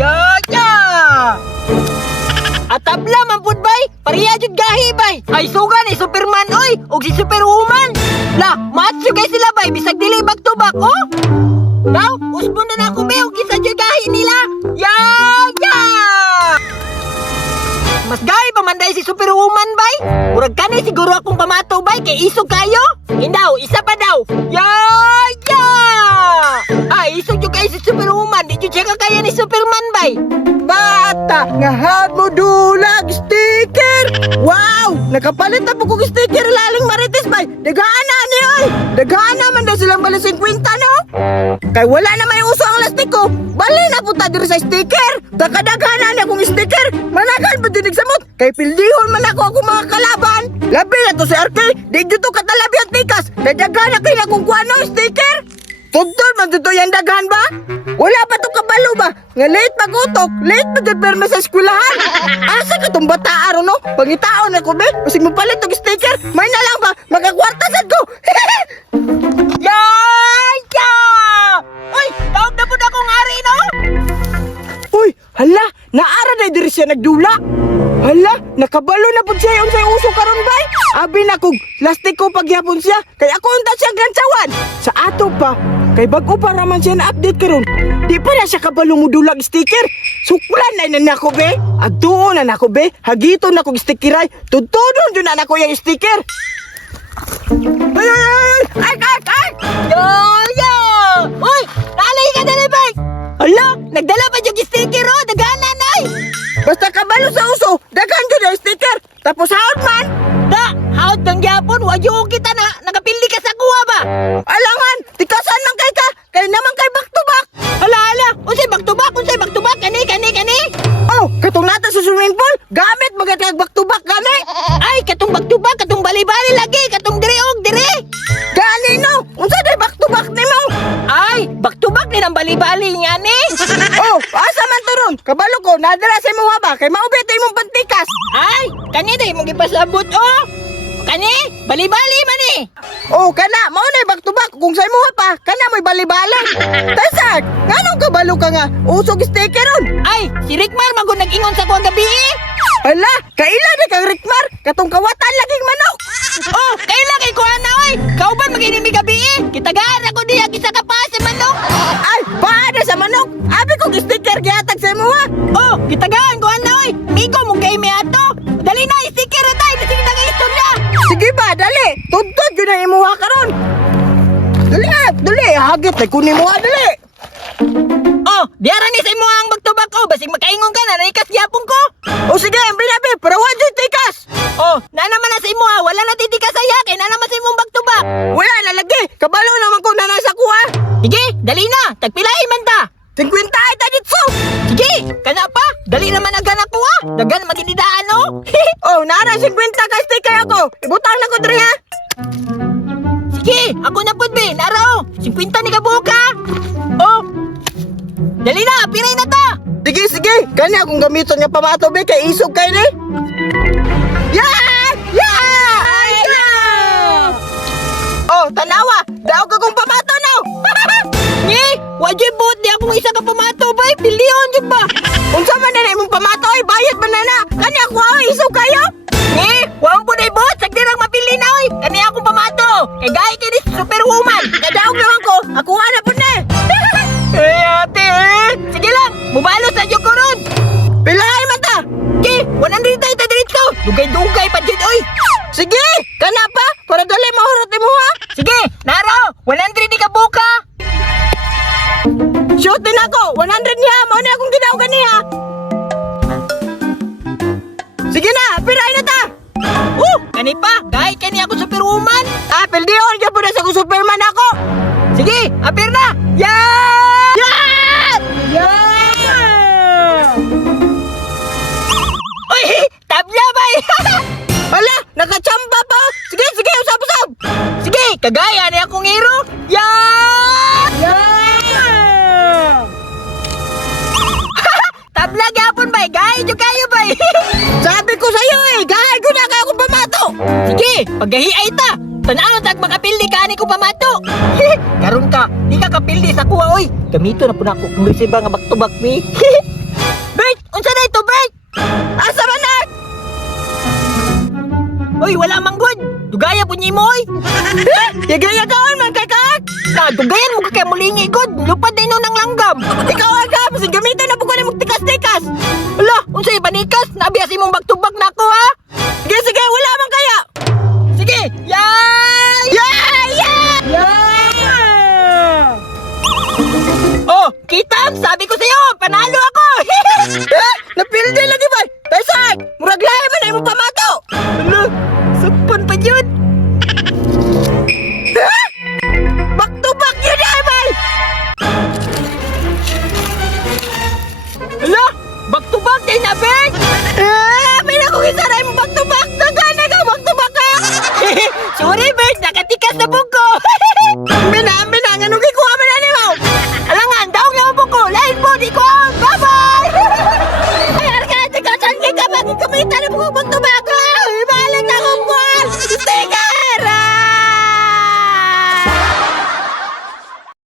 Ya! At tabla man pud bay, pareha jud gahi bay. Ay suga ni Superman oy, ug si Superwoman. La, macho kay sila bay bisag dili back to back oh. Daw, usbon na ako be ug isa jud gahi nila. Ya! Mas gahi pa man day si Superwoman bay. Murag kani siguro akong pamato bay kay isog kayo. Indaw, isa pa daw. Ya! Ay, isog jud kay si Superwoman, di jud siya kaya ni Superman bay. Bata, ngahad mo dulag sticker. Wow, nakapalit na po kong sticker laling marites bay. Dagana ni oy. Dagana man daw silang bali 50 no. Kay wala na may uso ang lastik ko. Bali na po ta diri sa sticker. Dakadagana na akong sticker. Managal ba dinig samot? Kay pildihon man ako mga kalaban. Labi na to si RK. Di jud to katalabi at tikas. Kay dagana kay na kung kuano sticker. Tugtol man dito yung daghan ba? Wala pa to kabalo ba? Nga late magutok, late magdadperma sa eskwelahan. Asa ka tong bata aron no? Pangitaon ako be, kasi mo palit tong sticker. May na lang ba? Magkakwarta sad ko. Ya! Uy, tawag na po na akong ari no? Uy, hala, naara na diri siya nagdula. Hala, nakabalo na po siya yung uso karon bay. Abi na kog, lastik ko pagyapon siya. Kay ako unta siya glansawan. Sa ato pa, kay bago pa raman siya na-update karon. Di pa na siya kabalo mo dulag sticker. Suklan na nako be. Agtuon na nako be. Hagito na kog stickeray. Tudtudon jud na nako yung sticker. Ay! Ya! Uy, naalay ka na bay. Hala, nagdala pa yung sticker oh, daganan ay. Basta kabalo sa uso, daghan jud ang sticker. Tapos haot man. Da, haot kang gyapon, wadyo kita na, nakapili ka sa kuha ba? Alangan, tikasan man kay ka. Kay naman kay back to back. Ala, unsay back to back, kani. Oh, katong nata sa swimming pool, gamit magkatag back to back gani. Ay, katong back to back, katong bali-bali lagi, katong dire. Gani no, unsa day back to back nimo? Ay, back to back ni nang bali-bali nga ni. Oh, asa man turon? Kabalo ko, nadara sa imo ba? Kay maubit imong pantikas. Ay, kani day mong gipasabot oh. Kani, bali-bali man eh. Oh, kana, mao na back to back kung sa imo pa, kana mo'y bali-bali. Tasag, nganong kabalo ka nga? Usog sticker ron. Ay, si Rickmar magud nag-ingon sa kuha gabi eh. Hala, kaila ni kang Rickmar, katong kawatan laging manok. Oh, kaila kay kuha na oy. Kauban mag-inimi gabi eh. Kitagaan ako diya kisa ka pa sa manok. Ay, paada sa manok. Abi ko sticker gihatag sa imo ha. Oh, kitagaan kuha na oy. Migo mo kay mi ato. Dali na sticker na tayo, sige na istorya. Sige ba, dali. Tuntun yun ang imuha ka ron. Dali nga, dali. Hagit na kunin mo dali. Oh, diara ni sa imo ang magtubak oh, basig makaingon ka na naikas gyapon ko. O sige, binabi, para wala tikas. Oh, na naman na sa imo ha, wala na titika sa kay na naman sa imong back-to-back. Wala na lagi. Kabalo naman ko na nasa kuha. Sige, dali na, tagpilay man ta. 50 ay tajitso. Sige, kana pa, dali naman ang ganak ko ha. Dagan maginidaan no. Oh, nara 50 ka sticker ako. Ibutang na ko diri ha. Sige, ako na pud be, naro. 50 ni kabuka. Oh. Dali na, piray na ta. Sige. Kanya akong gamiton niya pamato be kay isog kay ni. Yeah! Ay, na! Oh, tanawa. Daog ka kong pamato no. Ni, wadyo buot di akong isa ka pamato bay, bilyon jud ba? Unsa man na imong pamato ay bayad man na. Kanya ako isog kayo. Ni, wang po na ibot, sagdirang mapili na oy. Kani akong pamato, kay gaya kini Superwoman. Nadaog naman ko. Ako na po na. Ay, ate sige lang, mubalos na dyan ko ron. Pilay man ta. Sige, 100 tayo ta diretso. Dugay-dugay pa dyan, oy. Sige, kana pa para dali mahurot mo ha. Sige, naro, 100 di ka buka. Shoot din ako. 100 niya. Mao na akong ginawa niya. Sige na, piray na ta. Kani pa, gaya kani ako Superwoman. Apel di on po na sa kung Superman ako. Sige, apir na. Yeah! Yeah! Uy, tabla bay. Hala, nakachamba pa. Sige, usap. Sige, kagaya ni akong hero. Yeah! Yeah! Tabla gyapon bay, gaya jud kayo bay. Sabi ko sa'yo gahay ko na kayo kung pamato. Sige, paggahiay ta. Tanaw tag makapildi ka ni ko pamato. Karon ka, di ka kapildi sa kuha oy. Gamito na po na ako kung resiba nga back to back me. Bert, unsa na ito, Bert? Asa man na? Uy, wala mang good. Dugaya po niyo mo, oy. Yagayagaon man kay Kak. Na, dugayan mo ka kay mulingi good. Lupad na ino ng langgam. Ikaw agam, sa gamitan na po ko na magtikas-tikas. Ala, unsa ibanikas? Nabias imong back to